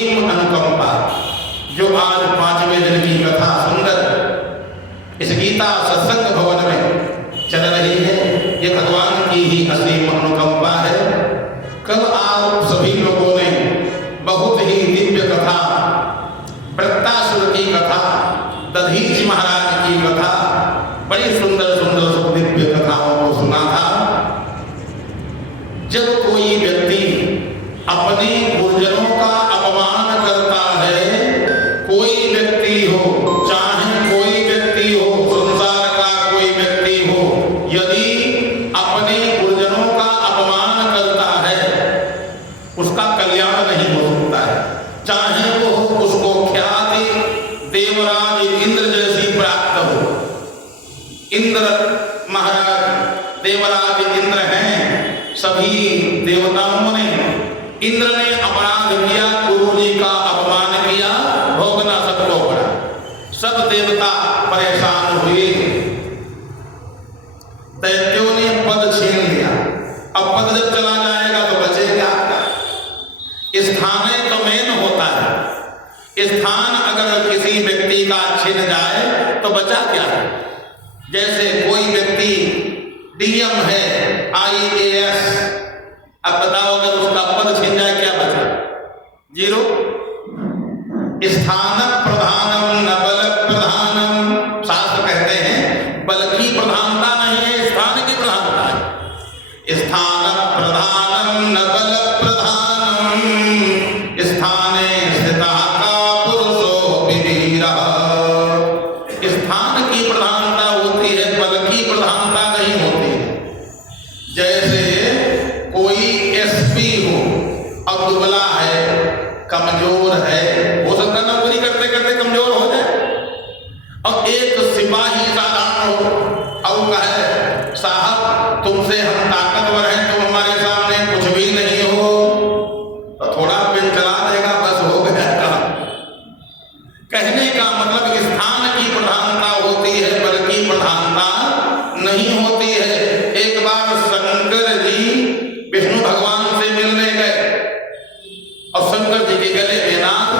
अनुकंपा, जो आज 5वें दिन की कथा सुंदर इस गीता सत्संग भवन में चल रही है, ये भगवान की ही असीम अनुकंपा है। कल आप सभी लोगों ने बहुत ही दिव्य कथा, वृत्तासुर की कथा, दधीच महाराज की कथा, बड़ी सुंदर सुंदर दिव्य कथाओं को सुना था। जब कोई व्यक्ति अपने गुरुजनों का अपमान करता है, कोई व्यक्ति हो, चाहे कोई व्यक्ति हो, संसार का कोई व्यक्ति हो, यदि अपने गुरुजनों का अपमान करता है, उसका कल्याण नहीं हो सकता है। चाहे वो उसको ख्याति देवराज इंद्र जैसी प्राप्त हो। इंद्र महाराज देवराज इंद्र हैं, सभी देवताओं ने, इंद्र ने अपराध किया, गुरु जी का अपमान किया, भोगना सबको पड़ा। सब देवता परेशान हुए, दैत्यों ने पद छीन लिया। अब पद जब चला जाएगा तो बचेगा क्या? स्थान तो मेन होता है। स्थान अगर किसी व्यक्ति का छिन जाए तो बचा क्या है? जैसे कोई व्यक्ति डीएम है, IAS, अब बताओ अगर उसका पद छिन जाए क्या बचा? जीरो। स्थान प्रधानम न बल प्रधानम, शास्त्र कहते हैं बल की प्रधानता नहीं है, स्थान की प्रधानता है। स्थान प्रधानम न बल प्रधानम, स्थाने स्थितः का पुरुषो विवीरः। स्थान की प्रधानता होती है, बल की प्रधानता नहीं होती है। जैसे कोई SP हो, अब दुबला है, कमजोर है, हो सकता नौकरी करते करते कमजोर हो जाए। अब एक सिपाही साधारण हो, अब कहे साहब तुमसे हम ताकतवर हैं, तुम हमारे सामने कुछ भी नहीं हो, तो थोड़ा पेन चला देगा, बस हो गया काम। कहने का मतलब स्थान की प्रधानता होती है, बल की प्रधानता नहीं होती है। एक बार शंकर जी विष्णु भगवान से मिलने गए और शंकर जी के गले में नाग,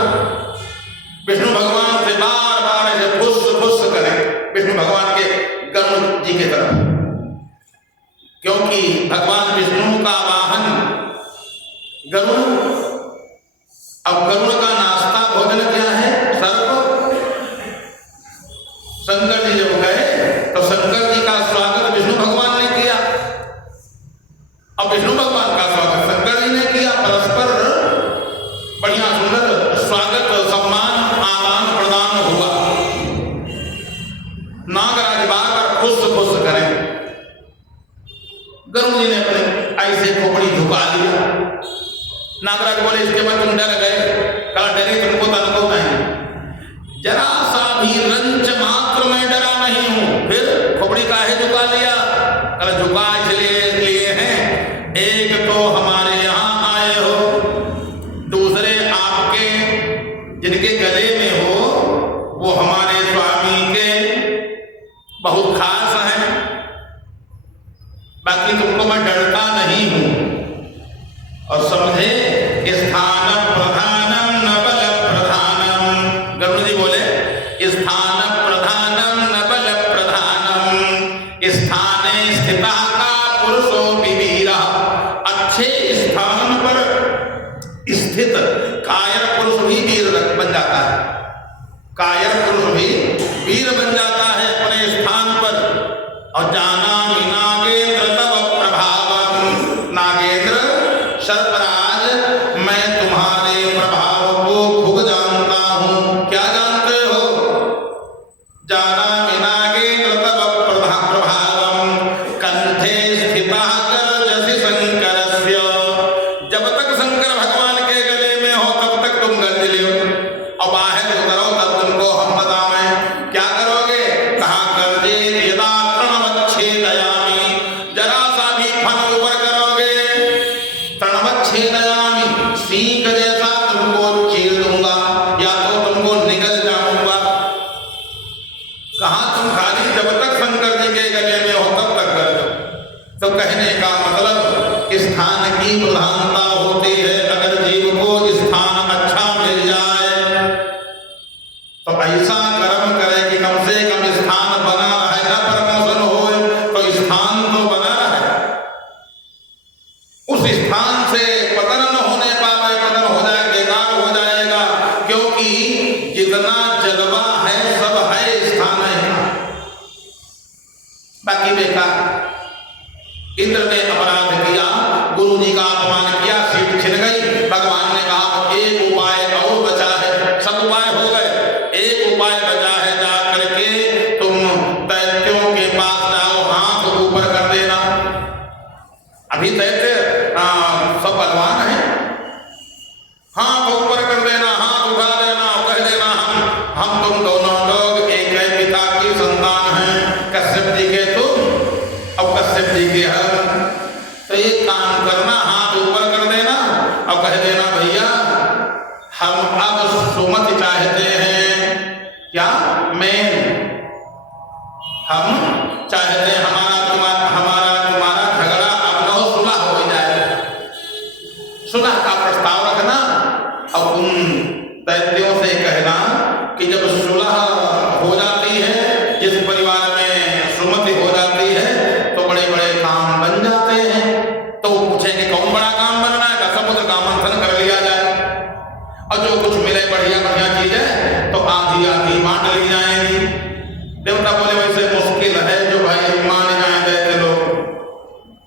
विष्णु भगवान से बार बार ऐसे फुस फुस करें, विष्णु भगवान के गरुड़ जी की तरफ, क्योंकि भगवान विष्णु का वाहन गरुड़। अब गरुड़ का नाश्ता भोजन क्या है? सर्प। शंकर जी जब गए तो शंकर जी का स्वागत विष्णु भगवान ने किया, अब विष्णु भगवान का स्वागत शंकर जी ने किया। परस्पर बढ़िया सुंदर स्वागत, सम्मान, आदान प्रदान हुआ। नागराज बार बार खुश खुश करें, गरुड़ जी ने अपने ऐसे खोपड़ी झुका दिया। नागराज बोले इसके बाद तुम डर गए? कहा डरे तुमको तनको नहीं, जरा सा भी रंच मात्र में डरा नहीं हूं। फिर खोपड़ी काहे झुका लिया? कहा झुका इसलिए हैं, एक तो हमारे यहाँ आए हो, दूसरे आपके जिनके गले में हो वो हमारे स्वामी के बहुत खास हैं, बाकी तुमको मैं डरता नहीं हूं। और समझे, स्थान प्रधानम न बल प्रधानम। गरुड़ जी बोले स्थान प्रधानम न बल प्रधानम, स्थाने स्थितः का पुरुषो विवीरः। अच्छे स्थान पर स्थित कायर पुरुष भी वीर बन जाता है, कायर पुरुष भी वीर बन जाता है अपने स्थान पर। और जाना नागेंद्र तव प्रभावम, नागेंद्र सर्पराज मैं तुम्हारे प्रभाव को खूब जानता हूं। क्या जानते हो? जाना नागेंद्र तव प्रभावम कंठे स्थितः गर्जसि शंकरस्य। जब तक शंकर भगवान के गले में हो तब तक तुम गर्ज लियो, और बाहर उतरो तब तुमको हम बतावें। क्या करोगे? तो ऐसा कर्म करे कि कम से कम स्थान बना रहे, न प्रमोशन हो तो स्थान तो बना रहे, उस स्थान से पतन न होने पावे, पतन हो जाए बेकार हो जाएगा, क्योंकि जितना जलवा है सब है स्थान है, बाकी बेकार। इंद्र ने अपराध किया, गुरु जी का अपमान किया, सीट छिन गई। भगवान ने कहा एक उपाय और बचा है, सब उपाय हो गए, एक उपाय बचा है, जा करके तुम दैत्यों के पास जाओ, हाथ ऊपर कर देना। अभी दैत्य सब बलवान है, हाथ ऊपर कर देना, हाथ उठा देना, कह देना हम तुम दोनों लोग एक ही पिता की संतान हैं, कश्यप जी के तुम और कश्यप जी के हम। तो एक काम करना, हाथ ऊपर कर देना और कह देना भैया हम अब सुमति चाहते हैं, क्या मैं हम चाहते हैं हमारा तुम्हारा झगड़ा अब न हो, सुलह हो जाए, सुलह का प्रस्ताव रखना। अब उन दैत्यों से कहना कि जब सुलह हो जाती है, जिस परिवार में सुमति हो जाती है तो बड़े बड़े काम बन जाते हैं। तो पूछेंगे कौन बड़ा काम बनना है, का समुद्र का मंथन कर लिया जाए और जो कुछ मिले बढ़िया बढ़िया चीजें तो आधी आधी बांट ली जाएंगी। देवता बोले वैसे मुश्किल है जो भाई मान जाए दैत्य लोग।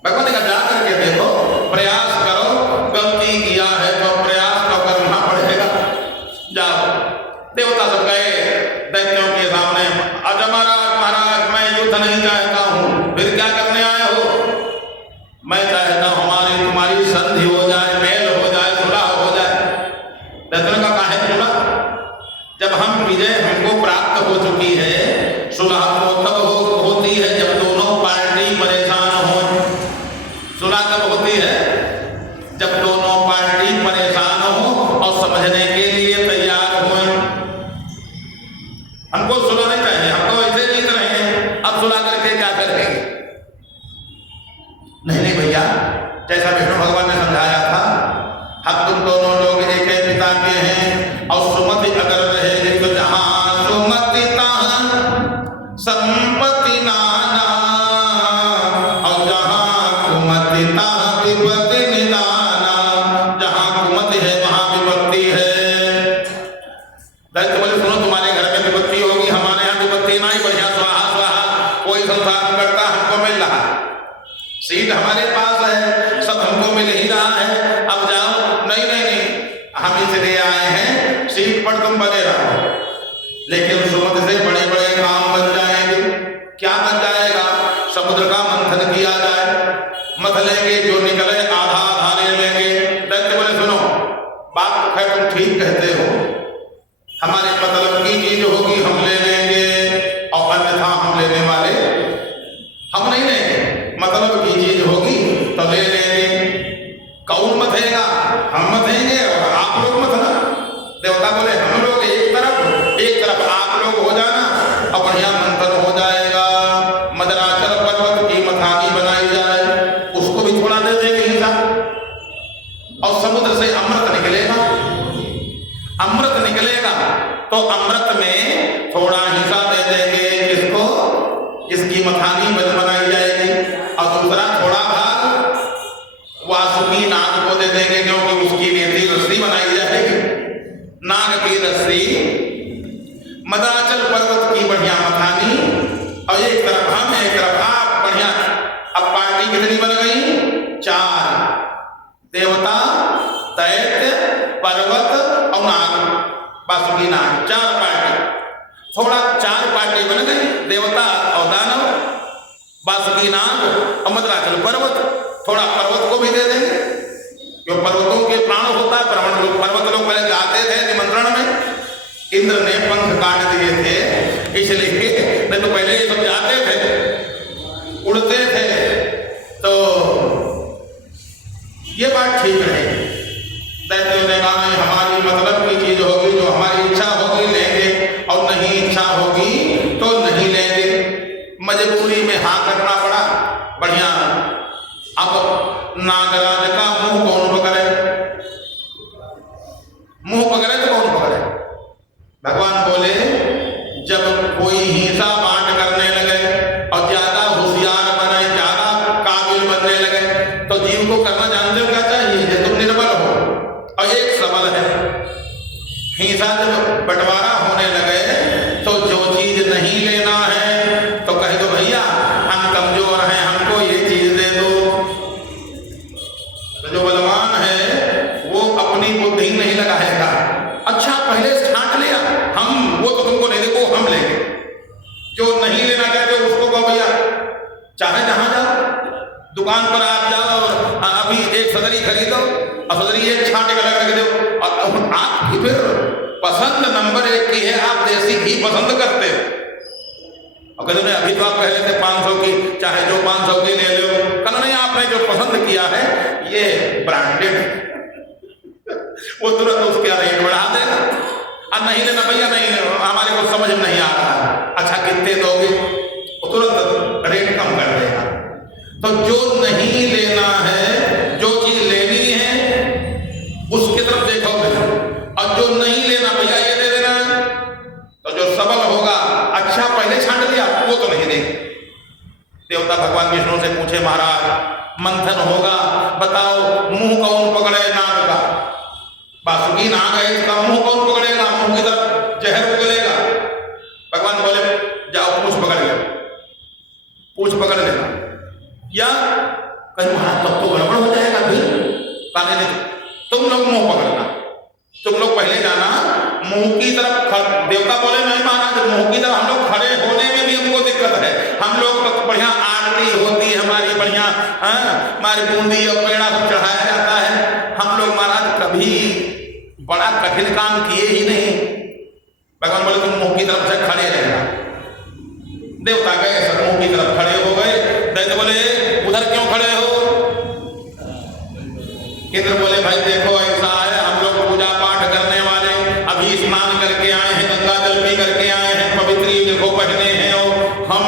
भगवान ने कहा जा करके देखो, प्रयास करो, गलती किया है तो प्रयास तो करना पड़ेगा, जाओ। देवता सब गए दैत्यों के सामने, आज महाराज मैं युद्ध नहीं चाहता हूँ, फिर क्या करने आए हो? मैं चाहता हूँ हमारी तुम्हारी संधि हो जाए, मेल हो जाए, सुलह हो जाए। दैत्यों का काहे सुलह? जब हम विजय हमको प्राप्त हो चुकी है, सुलह तो तब होती है जब दोनों पार्टी परेशान हो। सुलह कब होती है? जब दोनों पार्टी परेशान हो और समझने के लिए तैयार हो। हमको सुलह नहीं चाहिए, हमको ऐसे जीत रहे हैं, अब सुलह करके क्या करेंगे? नहीं भैया, जैसा विष्णु भगवान ने समझाया था, हम तुम दोनों लोग एक ही पिता के हैं और सुमति अगर रहेगी तो जहां सुमति तहां संपत्ति नाना, और जहां कुमति तहां विपत्ति निदाना। जहां कुमति है वहां विपत्ति है। दैत्य बोले सुनो, तुम्हारे घर में विपत्ति होगी, हमारे यहाँ विपत्ति नहीं, बढ़िया स्वाहा स्वाहा, कोई संसार करता हमको मिल रहा, सीट हमारे पास है, सब हमको मिल ही रहा है, अब जाओ। नहीं नहीं नहीं, हम इसलिए आए हैं सीट पर तुम बने रहो, लेकिन सुमति से बड़े बड़े काम बन जाएंगे। क्या बन जाएगा? समुद्र का मंथन किया जाए, मथ लेंगे, जो निकले आधा आधा ले लेंगे। दैत्य बोले सुनो, बात तो खैर तुम ठीक कहते हो, हमारे मतलब की चीज होगी हम ले लेंगे, और अन्यथा हम लेने वाले हम नहीं लेंगे, मतलब की चीज होगी तो ले लेंगे। कौन मथेगा? हम मथेंगे और आप लोग मथना। देवता बोले हम लोग एक तरफ आप लोग हो जाना और बढ़िया मंथन हो जाएगा। मदराचल पर्वत की मथानी बनाई जाए, उसको भी थोड़ा दे देंगे हिस्सा, और समुद्र से अमृत निकलेगा। अमृत निकलेगा तो अमृत में थोड़ा हिस्सा दे देंगे जिसको, इसकी मथानी बनाई जाएगी, और दूसरा थोड़ा भाग वासुकी नाग को दे देंगे, क्योंकि उसकी नेत्री रस्सी बनाई जाएगी, नाग की रस्सी। मदराचल पर्वत की बढ़िया मथानी, और एक तरफ हम एक तरफ आप, बढ़िया। अब पार्टी कितनी बन गई? 4, देवता, दैत्य, पर्वत और नाग, वासुकी नाग, 4 पार्टी। थोड़ा 4 पार्टी बन गई, देवता और दानव, वासुकी नाग और मदराचल पर्वत। थोड़ा पर्वत को भी दे देंगे, जो पर्वतों के प्राण होता है। पर्वत लोग पहले जाते थे निमंत्रण में, इंद्र ने पंख काट दिए थे, इसलिए नहीं तो पहले ये सब जाते थे, उड़ते थे। तो ये बात ठीक रहेगी। दैत्यों ने कहा नहीं, हमारी मतलब की चीज होगी, जो हमारी इच्छा होगी लेंगे, और नहीं इच्छा होगी तो नहीं लेंगे। मजबूरी में हाँ करना पड़ा, बढ़िया। अब नागराज का मुंह कौन पकड़े? मुंह पकड़े तो कौन पकड़े? भगवान बोले हिंसा जब बंटवारा होने लगे तो जो चीज नहीं लेना है तो कह दो भैया हम कमजोर हैं, हमको ये चीज दे दो। तो जो बलवान है वो अपनी बुद्धि नहीं लगाएगा, अच्छा पहले छांट लिया हम, वो तो तुमको नहीं दे, वो हम लेंगे। जो नहीं लेना चाहते उसको कहो भैया चाहे जहां जाओ, दुकान पर आप जाओ और अभी एक सदरी खरीदो और सदरी एक छांटे का लगा दो, और आपकी फिर पसंद नंबर 1 की है, आप देसी घी पसंद करते हो। अगर उन्हें अभी तो आप कह लेते 500 की, चाहे जो 500 की ले लो, कहना नहीं आपने जो पसंद किया है ये ब्रांडेड है, वो तुरंत उसका रेट बढ़ा देगा। और नहीं लेना भैया, नहीं हमारे को समझ में नहीं आ रहा, अच्छा कितने दोगे, वो तुरंत रेट कम कर देगा। तो जो नहीं लेना है, जो चीज लेनी है उसकी तरफ देखोगे, और जो नहीं लेना भैया ये दे देना, तो जो सबल होगा अच्छा पहले छांट दिया वो तो नहीं देंगे। देवता भगवान विष्णु से पूछे महाराज मंथन होगा, बताओ मुंह कौन पकड़े नाग का, बासुकी नाग है इसका मुंह कौन पकड़ेगा, मुंह की तरफ जहर उगलेगा। भगवान बोले जाओ पूछ पकड़ ले, पूछ पकड़ लेना, या कहीं महाराज तब तो गड़बड़ हो जाएगा, फिर कहने नहीं तुम लोग मुंह पकड़ना, तुम लोग पहले जाना मुंह की तरफ। देवता बोले नहीं महाराज मुंह की तरफ हम लोग खड़े होने में भी हमको दिक्कत है, हम लोग तो बढ़िया आरती होती है हमारी, बढ़िया हमारी बूंदी और पेड़ा सब चढ़ाया जाता है, हम लोग महाराज कभी बड़ा कठिन काम किए ही नहीं। भगवान बोले तुम मुंह की तरफ से खड़े रहना। देवता गए सब मुंह की तरफ खड़े हो गए। दैत्य बोले उधर क्यों खड़े हो? इंद्र बोले भाई देखो ऐसा है, हम लोग पूजा पाठ करने वाले अभी स्नान करके आए हैं, गंगा जल पी करके आए हैं, पवित्र देखो पहने हैं, और हम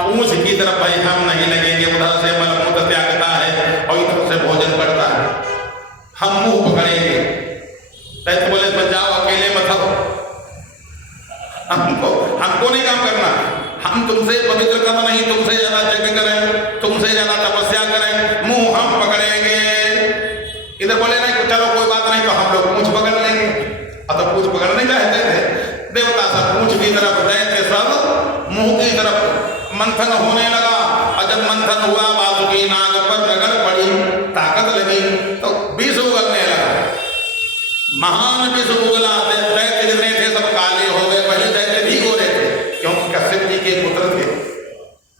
पूंछ की तरफ भाई हम नहीं लगेंगे, उधर से मलमूत्र त्यागता है और इधर से भोजन करता है, हम मुंह पकड़ेंगे। दैत्य बोले तो जाओ अकेले मत हो, हमको नहीं काम करना, हम तुमसे पवित्र कर्म नहीं, तुमसे ज्यादा यज्ञ करें, तुमसे ज्यादा तपस्या करें, मुंह हम पकड़ेंगे। इधर बोले नहीं चलो कोई बात नहीं, तो हम लोग पूंछ पकड़ लेंगे। अब तो पूंछ पकड़ने चाहते थे देवता, सब पूंछ की तरफ, दैत्य सब मुंह की तरफ। मंथन होने लगा, और जब मंथन हुआ बासुकी नाग पर रगड़ पड़ी, ताकत लगी तो विष उगलने लगा, महान विष उगला। दैत्य जितने थे सब काले हो गए, पहले दैत्य भी गोरे थे क्योंकि कश्यप जी के पुत्र थे,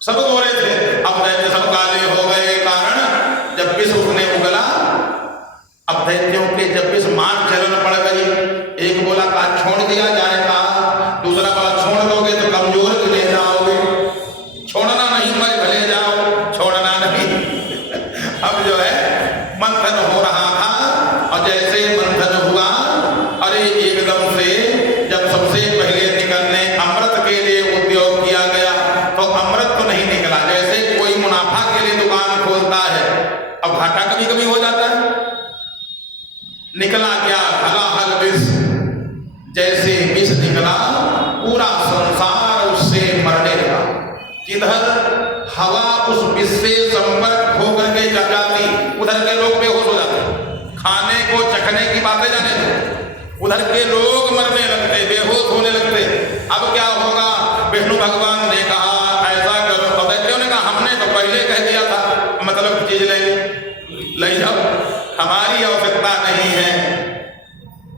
सब गोरे थे, अब दैत्य सब काले हो गए। कारण जब विष उसने उगला, अब दैत्यों के जब विष मार चलन पड़ गई, एक बोला का छोड़ दिया जाए, का दूसरा बोला छोड़ दोगे तो कमजोर गिने जाओगे, छोड़ना नहीं मर भले जाओ, छोड़ना नहीं। अब जो है मंथन हो रहा था, और जैसे मंथन हुआ, अरे एकदम से जब सबसे पहले निकलने अमृत के लिए उद्योग किया गया, तो अमृत तो नहीं निकला। जैसे कोई मुनाफा के लिए दुकान खोलता है, अब घाटा कभी कभी हो जाता है, निकला क्या हलाहल विष। जैसे विष निकला पूरा संसार उससे मरने लगा। जिधर हवा उस विष से संपर्क होकर के जाती, उधर के लोग बेहोश हो जाते, खाने को चखने की बातें जाने दो, उधर के लोग मरने लगते, बेहोश होने लगते। अब क्या होगा? विष्णु भगवान ने कहा ऐसा करो, और दैत्यों ने कहा हमने तो पहले कह दिया था, मतलब चीज ले जाओ, हमारी आवश्यकता नहीं है।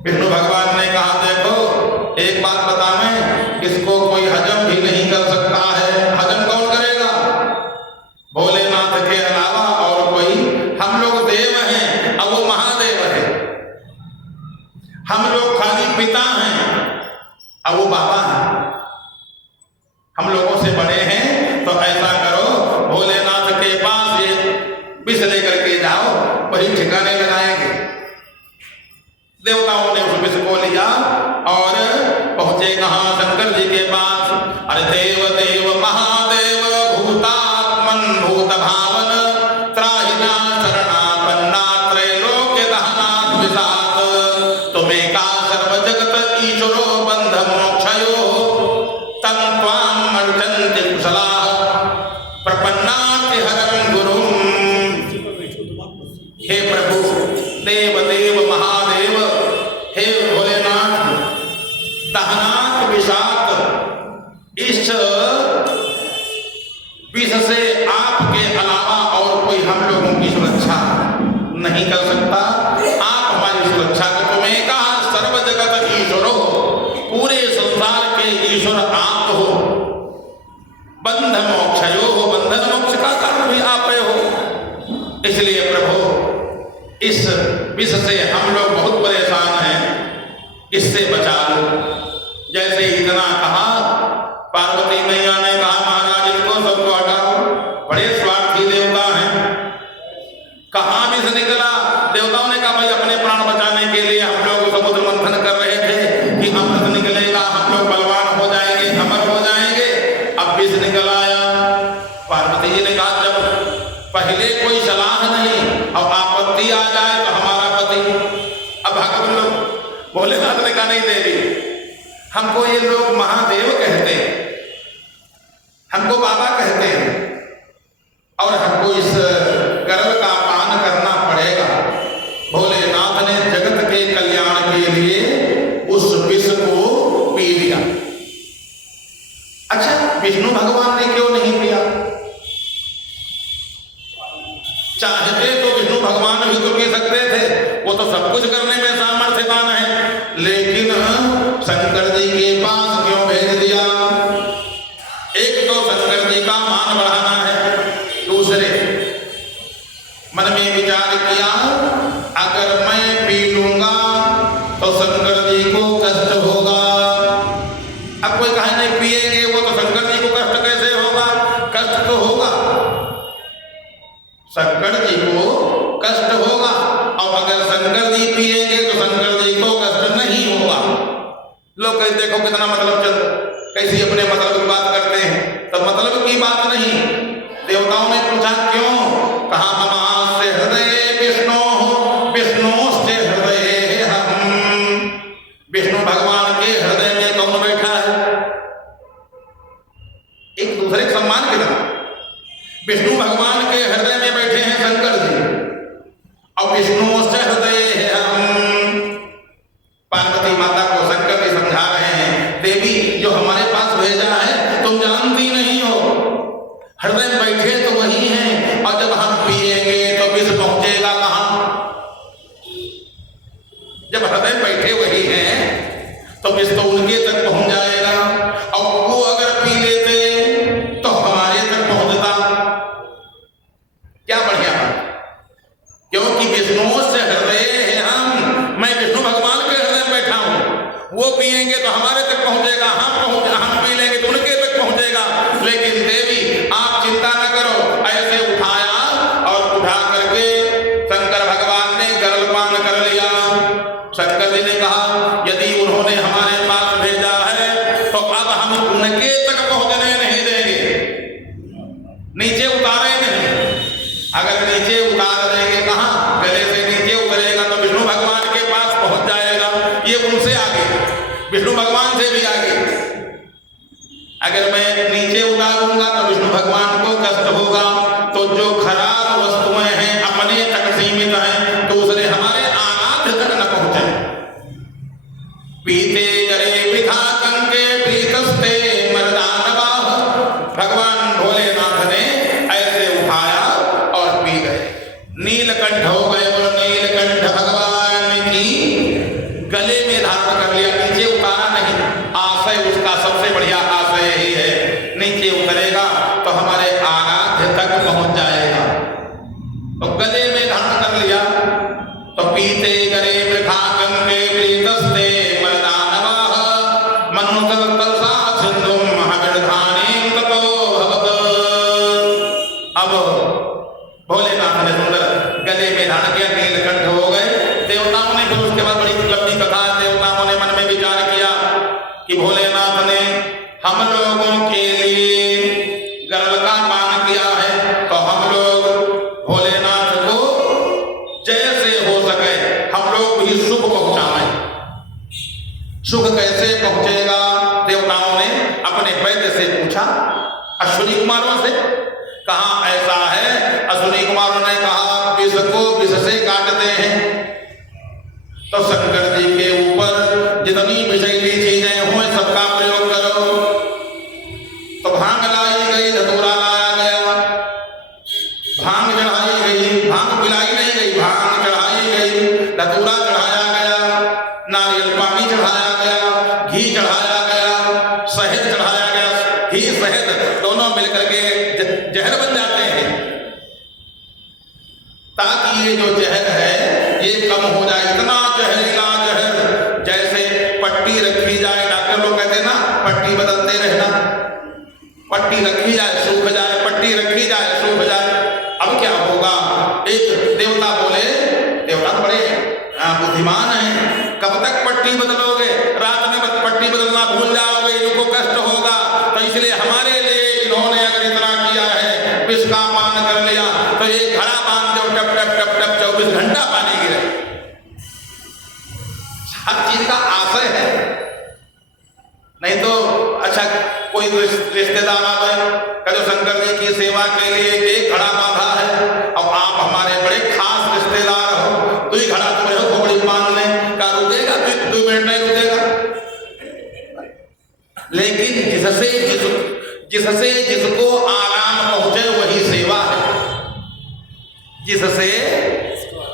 विष्णु भगवान ने कहा देखो एक बात बता, मैं इसको कोई हजम भी नहीं कर सकता है, हजम कौन करेगा? भोलेनाथ के अलावा और कोई? हम लोग देव हैं, अब वो महादेव है, हम लोग खाली पिता हैं, अब वो बाबा हैं, हम लोगों से बड़े हैं। तो ऐसा करो भोलेनाथ के पास ये विष लेकर के जाओ, वही ठिकाने लगाएंगे। देवताओं ने उस विष को लिया और पहुंचे कहां? शंकर जी के पास। अरे देव देव महादेव भूतात्मन भूत भावन त्राहिना शरणापन्ना त्रैलोक्य दहनात् विषात् तुम्हें का सर्व जगत ईश्वरो बंध मोक्षयो तं त्वाम अर्चन्ति कुशलाः प्रपन्नाति हरं गुरुम्। हे प्रभु देव देव महादेव, हे भोलेनाथ, विष से हम लोग बहुत परेशान हैं, इससे बचा लो। जैसे इतना कहा, पार्वती मैया ने कहा महाराज इनको सबको हटाओ, बड़े स्वार्थी देवता हैं। कहाँ विष निकला? देवताओं ने कहा भाई अपने प्राण बचाने के लिए हम लोग समुद्र मंथन कर रहे थे कि अमृत निकलेगा, हम लोग बलवान हो जाएंगे, अमर हो जाएंगे। अब विष निकल आया। पार्वती जी ने कहा जब पहले कोई सलाह नहीं और आपत्ति आ जाए तो हमारा पति। अब भगवान लोग भोलेनाथ ने कहा नहीं देवी, हमको ये लोग महादेव कहते हैं, हमको बाबा कहते हैं और हमको इस गर्भ का पान करना पड़ेगा। भोलेनाथ ने जगत के कल्याण के लिए उस विष को पी लिया। अच्छा, विष्णु भगवान ने क्यों नहीं पिया? चाहते तो विष्णु भगवान भी तो पी सकते थे, वो तो सब कुछ करने में सामर्थ्यवान है, लेकिन शंकर जी के पास क्यों भेज दिया? एक तो शंकर जी का मान बढ़ाना है, दूसरे मन में विचार किया अगर मैं पी लूंगा तो शंकर जी को कष्ट होगा। अब कोई कहे नहीं पिएंगे, वो तो शंकर जी को कष्ट कैसे होगा? कष्ट तो होगा, शंकर जी को कष्ट होगा। और अगर शंकर जी पिएंगे तो शंकर जी को कष्ट नहीं होगा। लोग कहीं देखो कितना मतलब चल, कैसी अपने मतलब की बात करते हैं, तो मतलब की बात नहीं। देवताओं ने पूछा क्यों? कहा ममास्य हृदय विष्णु, विष्णुश्च हृदये हम। विष्णु भगवान के हृदय में कौन बैठा है? एक दूसरे के सम्मान के लिए विष्णु भगवान के हृदय में बैठे हैं शंकर जी, और विष्णुश्च हृदये हम। पार्वती माता को शंकर जी समझा रहे हैं, देवी जो हमारे पास भेजा है तुम जानती नहीं हो, हृदय में बैठे तो वही हैं, और जब हम पिएंगे तो विष पहुंचेगा कहां? जब हृदय में बैठे वही हैं तो विष तो उनके तक पहुंच जाएगा, और वो अगर पी लेते तो हमारे तक पहुंचता। क्या बढ़िया बात, क्योंकि विष्णु से हृदय है हम, मैं विष्णु भगवान के हृदय में बैठा हूं, वो पिएंगे तो हमारे तक पहुंचेगा, हम पी लेंगे तो उनके तक पहुंचेगा। लेकिन देवी आप चिंता न करो। ऐसे उठाया और उठा करके शंकर भगवान ने गर्भपान कर लिया। शंकर जी ने कहा यदि उन्होंने हमारे पास भेजा है तो अब हम उनके तक पहुंचने नहीं देंगे, नीचे उतारे नहीं। अगर नीचे उतार देंगे, कहां गले से नीचे उतरेगा तो विष्णु भगवान के पास पहुंच जाएगा, ये उनसे आगे, विष्णु भगवान से भी आगे। अगर मैं नीचे उतारूंगा तो विष्णु भगवान को कष्ट होगा। तो जो खराब वस्तुएं हैं अपने तक सीमित हैं, दूसरे हमारे आराध्य तक न पहुंचे। पीते जरे विधा कंके पीतस्ते मर्दानवा। भगवान भोलेनाथ ने ऐसे उठाया और पी गए, नीलकंठ हो गए। बोलो नीलकंठ भगवान की। गले में धारण कर लिया, नीचे उतारा नहीं। आशय उसका सबसे बढ़िया आशय ही है, नीचे उतरेगा तो हमारे आराध्य तक पहुंच जाएगा। तो गले में धारण कर लिया। तो पीते गरे वृथा कंके प्रीतस्ते मर्दानवाः मनुतल्पसा सिंधुम महाविर्धानीं ततो भवत। अब भोलेनाथ ने सुंदर गले में धारण किया, नीलकंठ हो गए। देवताओं ने फिर उसके बाद बड़ी लंबी कथा, देवताओं ने मन में विचार किया कि भोलेनाथ ने हम लोगों के लिए गर्भ का पान किया है, तो हम लोग भोलेनाथ को जैसे हो सके हम लोग भी सुख पहुंचाएं। सुख कैसे पहुंचेगा? देवताओं ने अपने वैद्य से पूछा, अश्विनी कुमारों से। कहा ऐसा है, अश्विनी कुमारों ने कहा विष को विष से काटते हैं। तो शंकर जी के ऊपर जितनी विषैली चीजें हुए सबका प्रयोग करो। तो भांग लाई गई, धतूरा लाया गया, भांग चढ़ाई गई, भांग पिलाई नहीं गई, भांग चढ़ाई गई, धतूरा चढ़ाया गया, नारियल पानी चढ़ाया गया, घी चढ़ाया गया, शहद चढ़ाया गया। घी शहद दोनों मिलकर के जहर बन जाते हैं, ताकि ये जो जहर है ये कम पट्टी बदलते रहना, पट्टी रखी जाए सूख जाए, पट्टी रखी जाए सूख जाए। अब क्या होगा? एक देवता बोले, देवता तो बड़े बुद्धिमान हैं, कब तक पट्टी बदलोगे? रात में पट्टी बदलना भूल जाओगे, इनको कष्ट होगा। तो इसलिए हमारे लिए इन्होंने अगर इतना किया है, विष का पान कर लिया, तो एक घड़ा बांध दो, टप टप टप टप 24 घंटा पानी गिरे। हर चीज का आशय है, नहीं तो अच्छा कोई रिश्तेदार आ गए, कहो शंकर जी की सेवा के लिए एक घड़ा बांधा है, अब आप हमारे बड़े खास रिश्तेदार हो, तो ही घड़ा तुम्हें हो खोपड़ी बांध लें, का रुकेगा? 2 मिनट नहीं रुकेगा। लेकिन जिससे जिसको आराम पहुंचे वही सेवा है, जिससे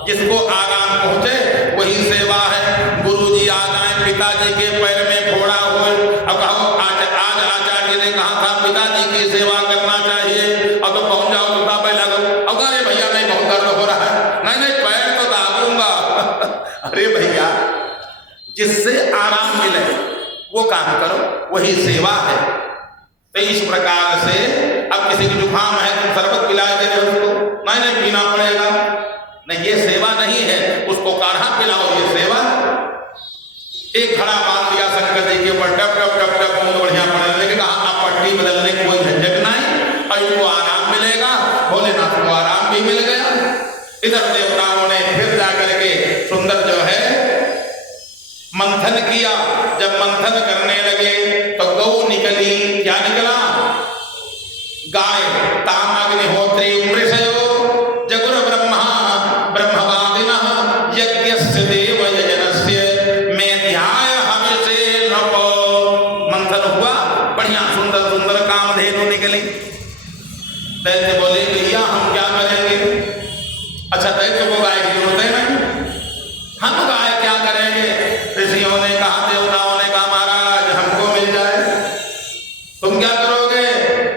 जिसको आराम पहुंचे वही सेवा है। गुरु जी आ जाए, पिताजी के पैर में फोड़ा हो, अब कहो आज आचार्य ने कहा था पिताजी की सेवा करना चाहिए, अब तो पहुंच जाओ तो दाबे लगो, अब अरे भैया नहीं बहुत दर्द हो रहा है, नहीं पैर तो दाबूंगा। अरे भैया, जिससे आराम मिले वो काम करो, वही सेवा है। तो इस प्रकार से अब किसी की जुकाम है, तुम शरबत पिला दे रहे हो उसको, नहीं पीना पड़ेगा, नहीं ये सेवा नहीं है, उसको काढ़ा पिलाओ, ये सेवा। एक घड़ा बांध दिया शंकर जी के ऊपर, टप टप टप टप बहुत बढ़िया पड़े, लेकिन आप पट्टी बदलने की कोई झंझट नहीं, और इनको आराम मिलेगा, भोलेनाथ को आराम भी मिल गया। इधर देवताओं ने फिर जाकर के सुंदर जो है मंथन किया। जब मंथन करने लगे तो गौ निकली, क्या निकला? गाय। तामग्निहोत्री मृषयो जगुर ब्रह्मा ब्रह्मवादिनः यज्ञस्य देव यजनस्य मेध्याय हविषे नपो। मंथन हुआ, बढ़िया सुंदर सुंदर कामधेनु निकली। दैत्य बोले भैया हम क्या करेंगे? अच्छा दैत्य को गाय की जरूरत है नहीं, हम गाय क्या करेंगे? ऋषियों ने कहा, देवताओं ने कहा महाराज हमको मिल जाए। तुम क्या करोगे?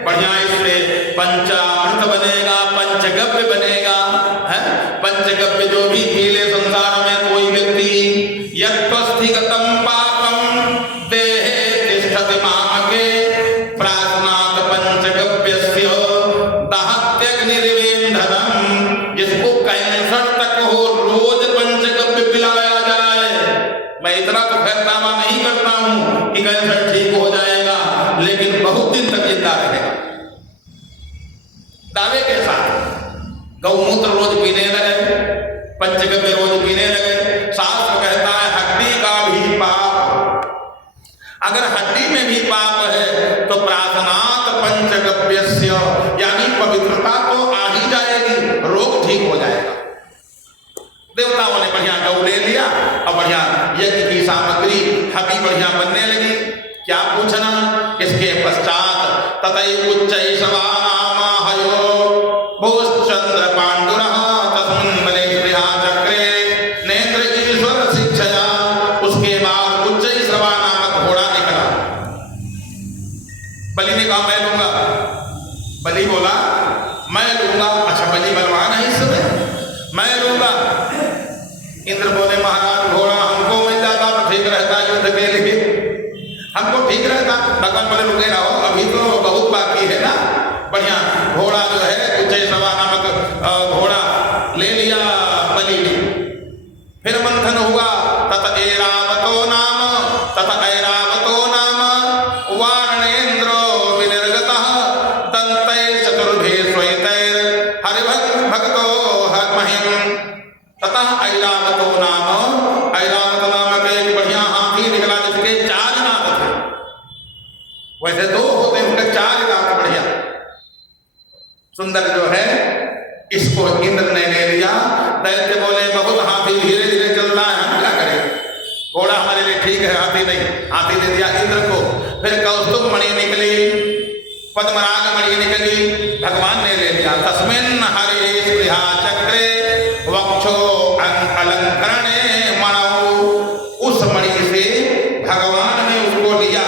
बढ़िया इससे पंचामृत बनेगा, पंचगव्य बनेगा, है पंचगव्य जो भी पीले संसार में कोई व्यक्ति यत्वस्थिगतं पापम देहे तिष्ठति मामके प्रार्थनात् पंचगव्यस्य दहत्यग्निर्वेन्धनम्। जिसको कैंसर तक हो रोज पंचगव्य पिलाया जाए। मैं इतना तो खैर दावा नहीं करता हूं कि कैंसर ठीक हो जाएगा, लेकिन बहुत दिन तक जिंदा रहेगा। दावे के साथ गौमूत्र रोज पीने लगे, पंचगव्य रोज पीने लगे। शास्त्र कहता है हड्डी का भी पाप, अगर हड्डी में भी पाप है तो प्रार्थनात् पंचगव्यस्य, यानी पवित्रता तो आ ही जाएगी, रोग ठीक हो जाएगा। देवताओं ने बढ़िया गौ ले लिया और बढ़िया यज्ञ की सामग्री हबी बढ़िया बनने लगी। क्या पूछना? इसके पश्चात ततैव उच्चैषवा नाम हयो भूश्चंद्र पांडुरः तस्मिन् बले स्पृहा चक्रे नेत्र ईश्वर शिक्षया। उसके बाद उच्चैषवा नामक घोड़ा निकला। बलि ने कहा मैं लूंगा। बलि बोला मैं लूंगा। अच्छा बलि बलवान है इस समय, मैं लूंगा। इंद्र बोले महाराज घोड़ा हमको मिल जाता तो ठीक रहता, युद्ध के लिए हमको ठीक रहता। भगवान बोले रुके रहो, अभी तो बहुत बाकी है ना। बढ़िया घोड़ा जो है उच्चैषवा नामक घोड़ा ले लिया बलि ने। फिर मंथन हुआ। तत ऐरावतो नाम वारणेन्द्रो विनिर्गतः दन्तैः चतुर्भैः श्वेतैः हरिभक्तो हरमहिम्। ततः ऐरावतो नाम, ऐरावत नामक एक बढ़िया हाथी निकला जिसके 4 दांत थे। वैसे 2 होते, उनके 4 दांत बढ़िया सुंदर जो है। इसको इंद्र ने ले लिया। दैत्य बोले बहुत हाथी धीरे धीरे चल रहा है, हम क्या करें? घोड़ा हमारे लिए ठीक है, हाथी नहीं। हाथी दे दिया इंद्र को। फिर कौस्तुभ मणि निकली, पद्मराग मणि निकली, भगवान ने ले लिया। तस्मिन् हरे स्पृहा चक्रे वक्षो अलंकरणे मणौ। उस मणि से भगवान ने उसको लिया।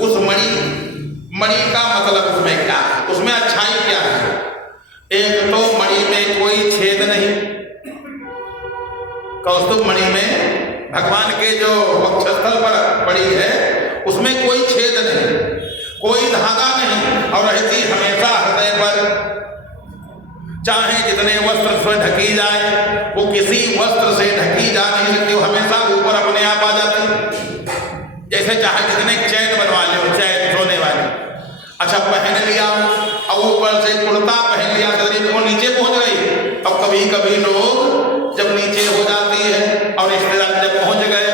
उस मणि का मतलब उसमें क्या है, उसमें अच्छाई क्या है? एक तो मणि में कोई छेद नहीं। कौस्तुभ मणि में भगवान के जो वक्षस्थल पर पड़ी है उसमें कोई छेद नहीं, कोई धागा नहीं, और रहती हमेशा हृदय पर। चाहे जितने वस्त्र से ढकी जाए, वो किसी वस्त्र से ढकी जा नहीं सकती, वो हमेशा ऊपर अपने आप आ जाती। जैसे चाहे जितने चैन बनवा ले, चैन सोने वाली, अच्छा पहन लिया, अब ऊपर से कुर्ता पहन लिया, शरीर को नीचे पहुंच गई। अब कभी कभी लोग जब नीचे हो जाती है और रिश्तेदार जब पहुंच गए